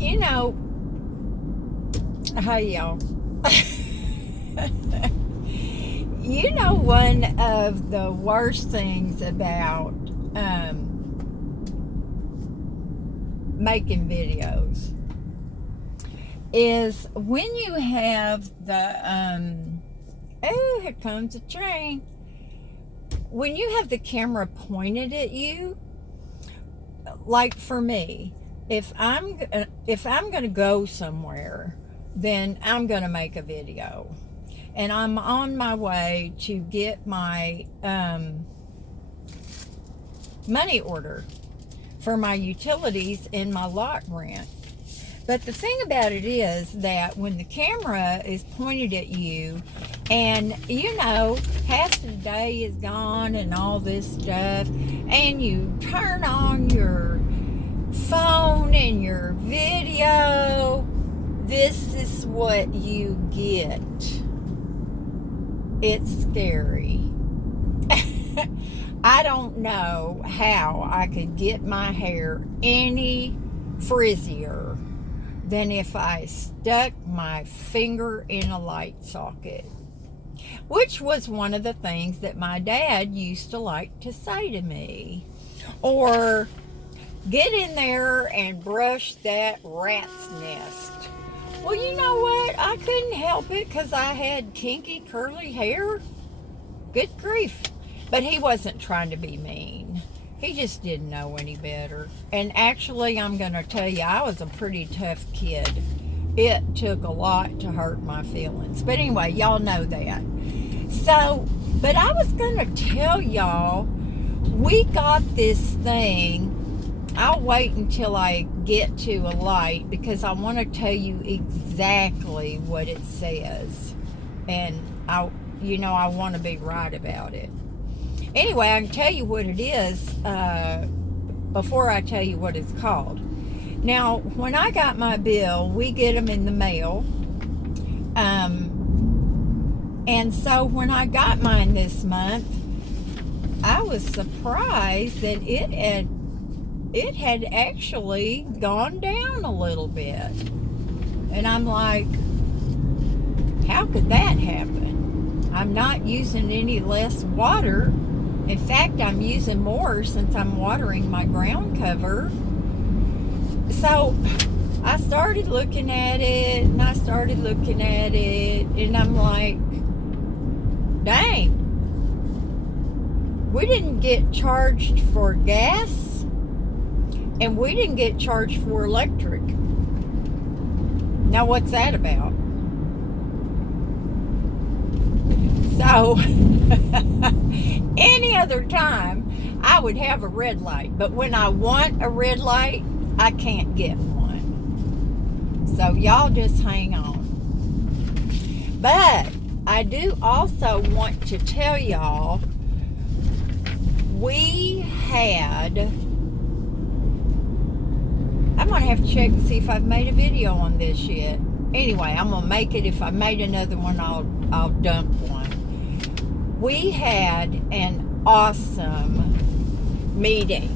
You know, hi y'all. You know, one of the worst things about making videos is when you have oh, here comes a train. When you have the camera pointed at you, like for me, if I'm going to go somewhere, then I'm going to make a video, and I'm on my way to get my money order for my utilities and my lot rent. But the thing about it is that when the camera is pointed at you, and you know, half the day is gone and all this stuff, and you turn on your phone and your video, this is what you get. It's scary. I don't know how I could get my hair any frizzier than if I stuck my finger in a light socket, which was one of the things that my dad used to like to say to me. Or, get in there and brush that rat's nest. Well, you know what? I couldn't help it because I had kinky curly hair. Good grief. But he wasn't trying to be mean. He just didn't know any better. And actually, I'm going to tell you, I was a pretty tough kid. It took a lot to hurt my feelings. But anyway, y'all know that. So, but I was going to tell y'all, we got this thing. I'll wait until I get to a light because I want to tell you exactly what it says. And I want to be right about it. Anyway, I can tell you what it is before I tell you what it's called. Now, when I got my bill, we get them in the mail. And so when I got mine this month, I was surprised that it had actually gone down a little bit. And I'm like, how could that happen? I'm not using any less water. In fact, I'm using more since I'm watering my ground cover. So I started looking at it, and I'm like, dang, we didn't get charged for gas, and we didn't get charged for electric. Now, what's that about? So, any other time, I would have a red light. But when I want a red light, I can't get one. So, y'all just hang on. But, I do also want to tell y'all, we had... I'm going to have to check and see if I've made a video on this yet. Anyway, I'm going to make it. If I made another one, I'll dump one. We had an awesome meeting.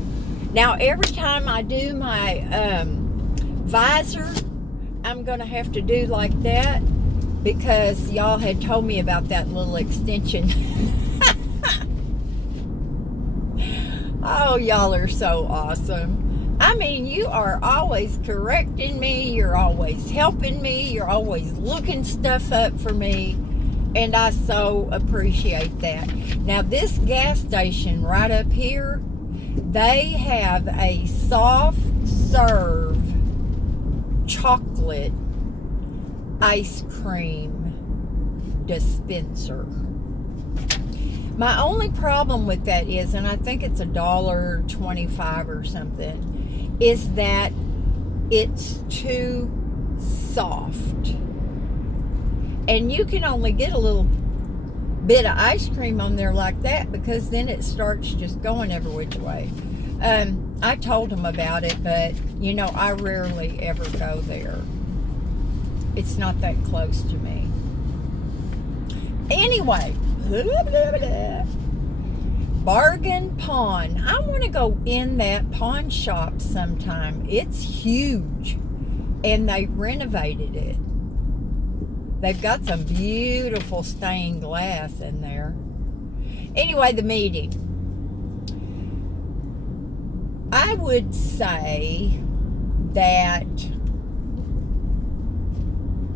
Now, every time I do my visor, I'm going to have to do like that because y'all had told me about that little extension. Oh, y'all are so awesome. I mean, you are always correcting me. You're always helping me. You're always looking stuff up for me. And I so appreciate that. Now, this gas station right up here, they have a soft serve chocolate ice cream dispenser. My only problem with that is, and I think it's $1.25 or something, is that it's too soft. And you can only get a little bit of ice cream on there like that because then it starts just going every which way. I told them about it, but, you know, I rarely ever go there. It's not that close to me. Anyway, Bargain Pawn. I want to go in that pawn shop sometime. It's huge. and they renovated it. They've got some beautiful stained glass in there. Anyway, the meeting. I would say that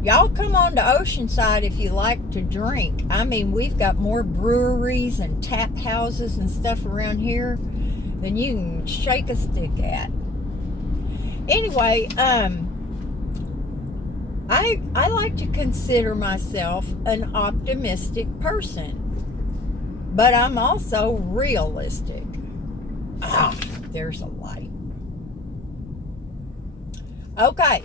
y'all come on to Oceanside if you like to drink. I mean, we've got more breweries and tap houses and stuff around here than you can shake a stick at. Anyway, I like to consider myself an optimistic person, but I'm also realistic. There's a light. Okay,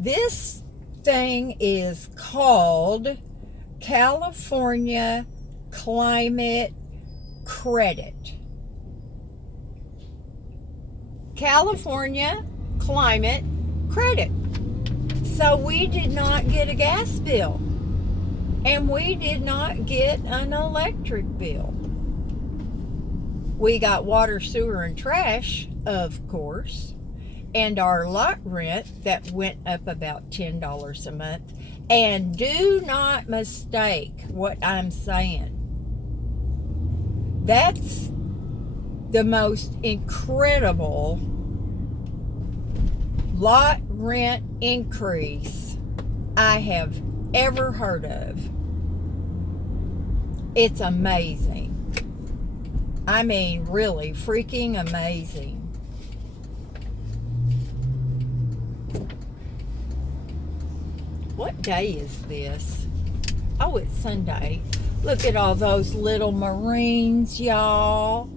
this thing is called California Climate Credit. California Climate Credit. So we did not get a gas bill, and we did not get an electric bill. We got water, sewer, and trash, of course, and our lot rent that went up about $10 a month. And do not mistake what I'm saying. That's the most incredible lot rent increase I have ever heard of. It's amazing. I mean, really freaking amazing. What day is this? Oh, it's Sunday. Look at all those little Marines, y'all.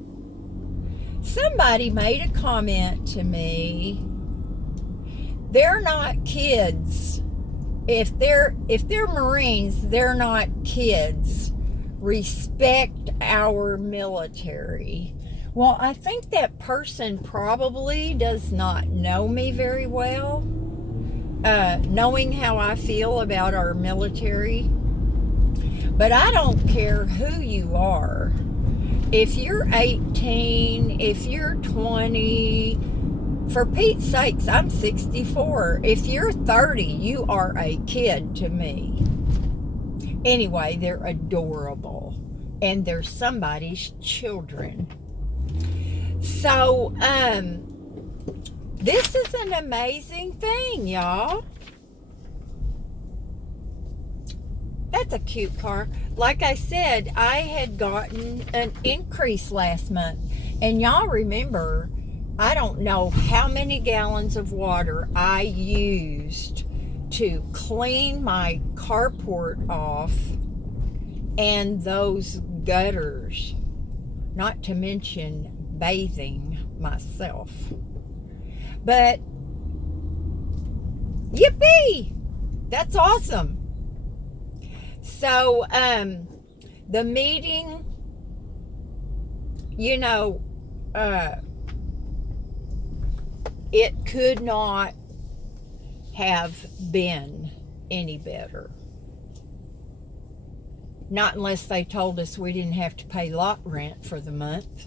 Somebody made a comment to me. They're not kids. If they're Marines, they're not kids. Respect our military. Well, I think that person probably does not know me very well, knowing how I feel about our military. But I don't care who you are. If you're 18, if you're 20, for Pete's sakes, I'm 64. If you're 30, you are a kid to me. Anyway, they're adorable, and they're somebody's children. So, this is an amazing thing, y'all. That's a cute car. Like I said, I had gotten an increase last month, and y'all remember, I don't know how many gallons of water I used to clean my carport off and those gutters, not to mention bathing myself. But yippee, that's awesome. So the meeting, you know, it could not have been any better. Not unless they told us we didn't have to pay lot rent for the month.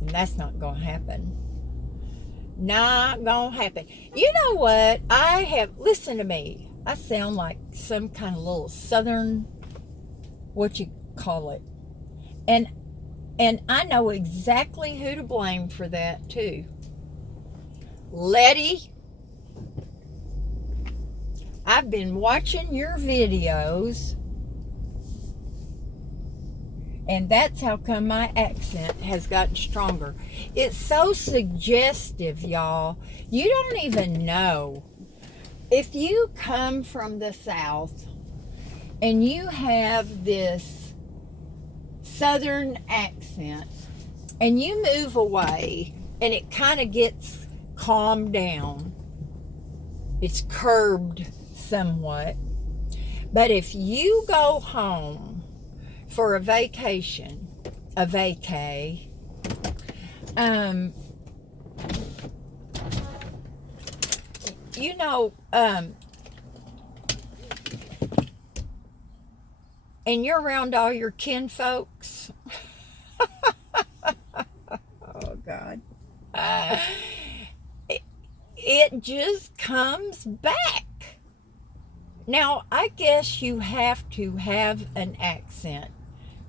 And that's not going to happen. Not going to happen. You know what? Listen to me. I sound like some kind of little southern, what you call it. And I know exactly who to blame for that too. Letty, I've been watching your videos, and that's how come my accent has gotten stronger. It's so suggestive, y'all. You don't even know. If you come from the South and you have this Southern accent and you move away and it kind of gets calmed down, it's curbed somewhat. But if you go home for a vacation, a vacay, you know, and you're around all your kin folks. Oh God. it just comes back. Now, I guess you have to have an accent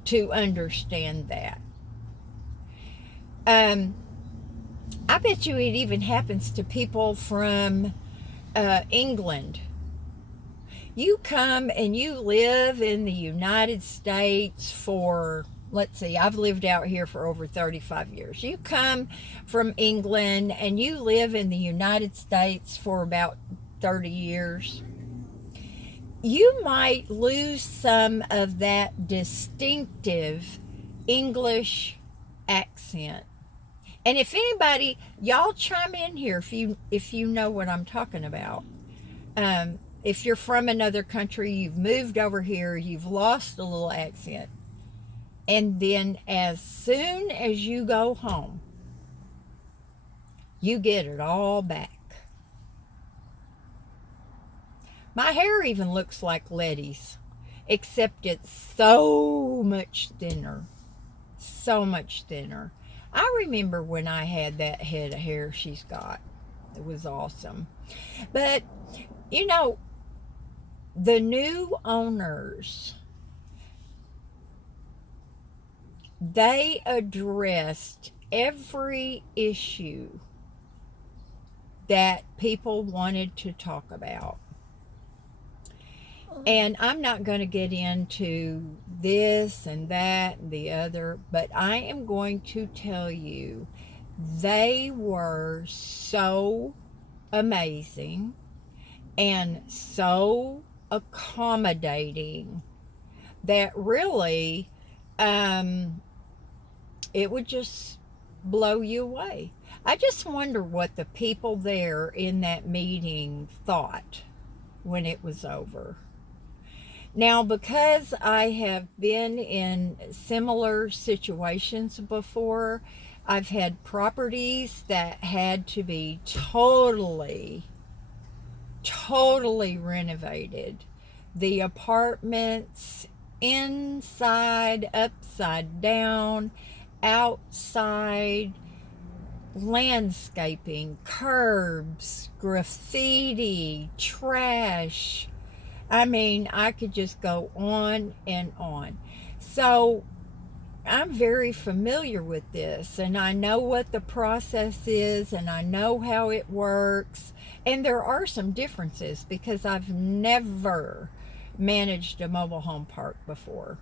to understand that. I bet you it even happens to people from England. You come and you live in the United States for, let's see, I've lived out here for over 35 years. You come from England and you live in the United States for about 30 years. You might lose some of that distinctive English accent. And if anybody, y'all chime in here if you know what I'm talking about. If you're from another country, you've moved over here, you've lost a little accent. And then as soon as you go home, you get it all back. My hair even looks like Letty's, except it's so much thinner. So much thinner. I remember when I had that head of hair she's got. It was awesome. But, you know, the new owners, they addressed every issue that people wanted to talk about. And I'm not going to get into this and that and the other, but I am going to tell you they were so amazing and so accommodating that really it would just blow you away. I just wonder what the people there in that meeting thought when it was over. Now, because I have been in similar situations before, I've had properties that had to be totally renovated. The apartments, inside, upside down, outside, landscaping, curbs, graffiti, trash. I mean, I could just go on and on. So I'm very familiar with this, and I know what the process is, and I know how it works. And there are some differences because I've never managed a mobile home park before,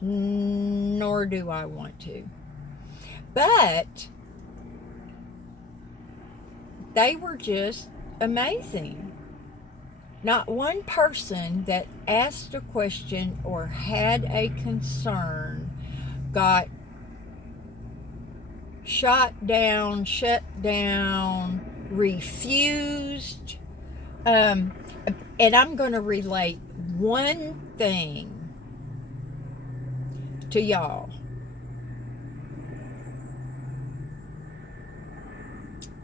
nor do I want to. But they were just amazing. Not one person that asked a question or had a concern got shot down, shut down, refused. And I'm going to relate one thing to y'all.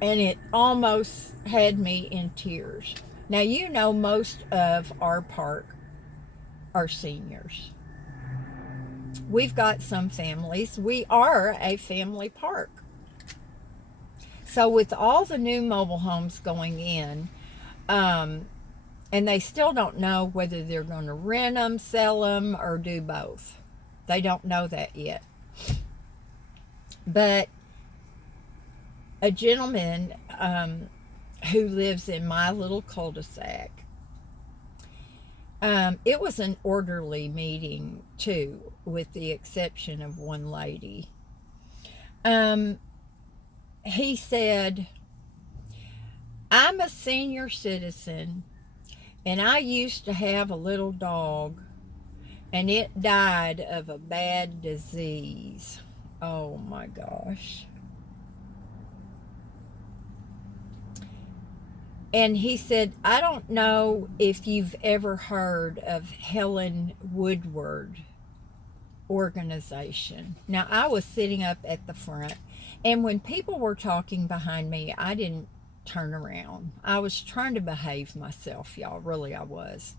And it almost had me in tears. Now, you know, most of our park are seniors. We've got some families. We are a family park. So with all the new mobile homes going in, and they still don't know whether they're going to rent them, sell them, or do both. They don't know that yet. But a gentleman who lives in my little cul-de-sac, it was an orderly meeting too, with the exception of one lady. He said, I'm a senior citizen and I used to have a little dog and it died of a bad disease. Oh my gosh. And he said, I don't know if you've ever heard of Helen Woodward organization. Now, I was sitting up at the front, and when people were talking behind me, I didn't turn around. I was trying to behave myself, y'all. Really, I was.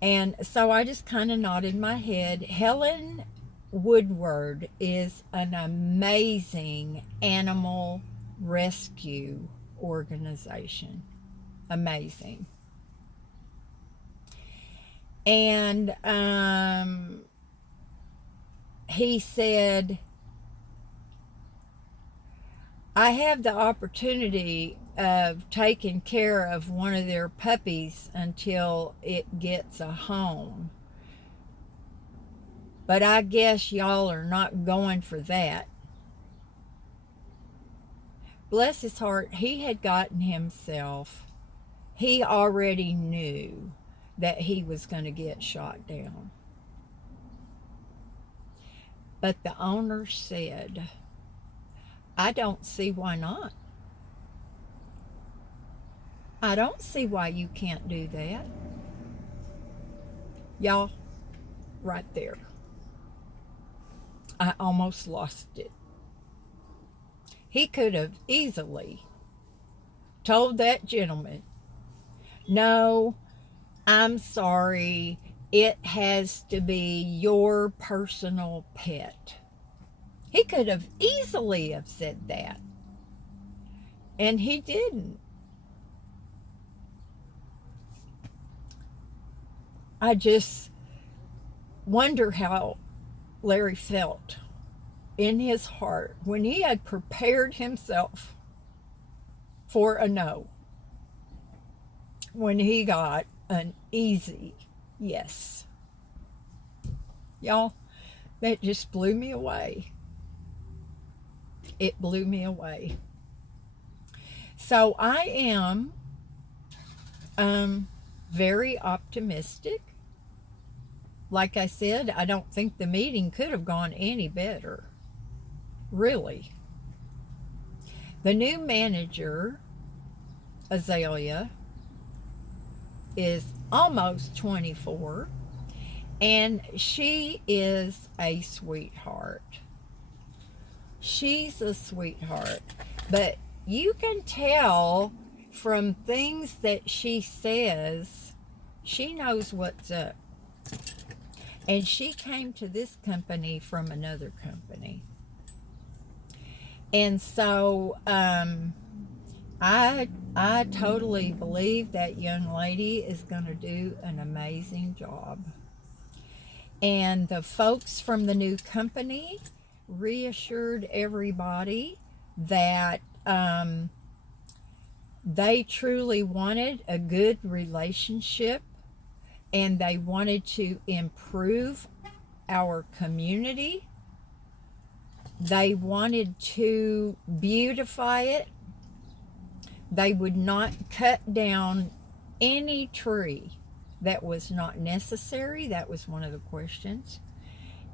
And so I just kind of nodded my head. Helen Woodward is an amazing animal rescue organization. Amazing. And he said, I have the opportunity of taking care of one of their puppies until it gets a home. But I guess y'all are not going for that. Bless his heart, he had gotten himself, he already knew that he was going to get shot down. But the owner said, I don't see why not. I don't see why you can't do that. Y'all, right there, I almost lost it. He could have easily told that gentleman, no, I'm sorry, it has to be your personal pet. He could have easily have said that. And he didn't. I just wonder how Larry felt in his heart when he had prepared himself for a no, when he got an easy yes. Y'all, that just blew me away. It blew me away. So I am very optimistic. Like I said, I don't think the meeting could have gone any better. Really. The new manager, Azalea, is almost 24, and she is a sweetheart. She's a sweetheart. But you can tell from things that she says, she knows what's up. And she came to this company from another company. And so I totally believe that young lady is going to do an amazing job. And the folks from the new company reassured everybody that they truly wanted a good relationship, and they wanted to improve our community. They wanted to beautify it. They would not cut down any tree that was not necessary. That was one of the questions.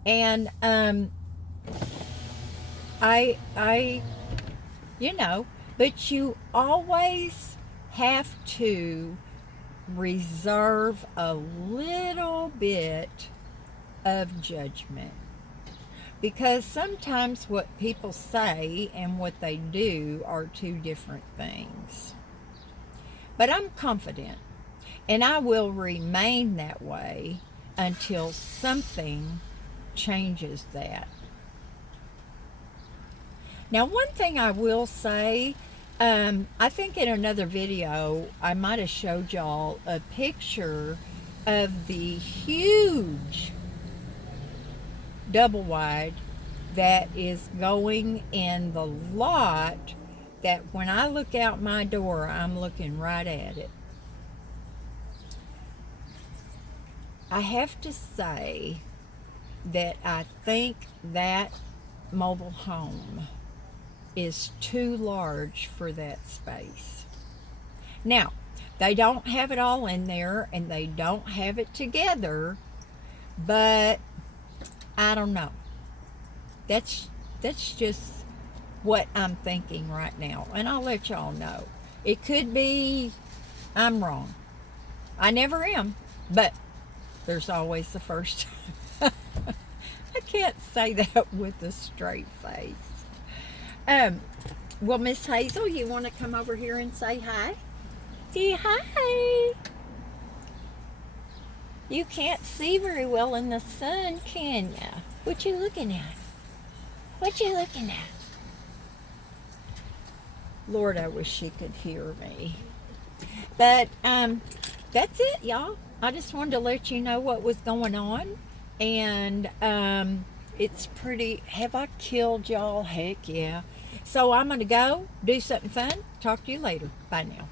And I you know, but you always have to reserve a little bit of judgment, because sometimes what people say and what they do are two different things. But I'm confident, and I will remain that way until something changes that. Now, one thing I will say, I think in another video I might have showed y'all a picture of the huge double wide that is going in the lot, that when I look out my door, I'm looking right at it. I have to say that I think that mobile home is too large for that space. Now, they don't have it all in there, and they don't have it together, but I don't know. That's just what I'm thinking right now, and I'll let y'all know. It could be I'm wrong. I never am, but there's always the first time. I can't say that with a straight face. Well, Miss Hazel, you want to come over here and say hi? Say hi. You can't see very well in the sun, can ya? What you looking at? What you looking at? Lord, I wish she could hear me. But that's it, y'all. I just wanted to let you know what was going on. And it's pretty. Have I killed y'all? Heck yeah. So I'm going to go do something fun. Talk to you later. Bye now.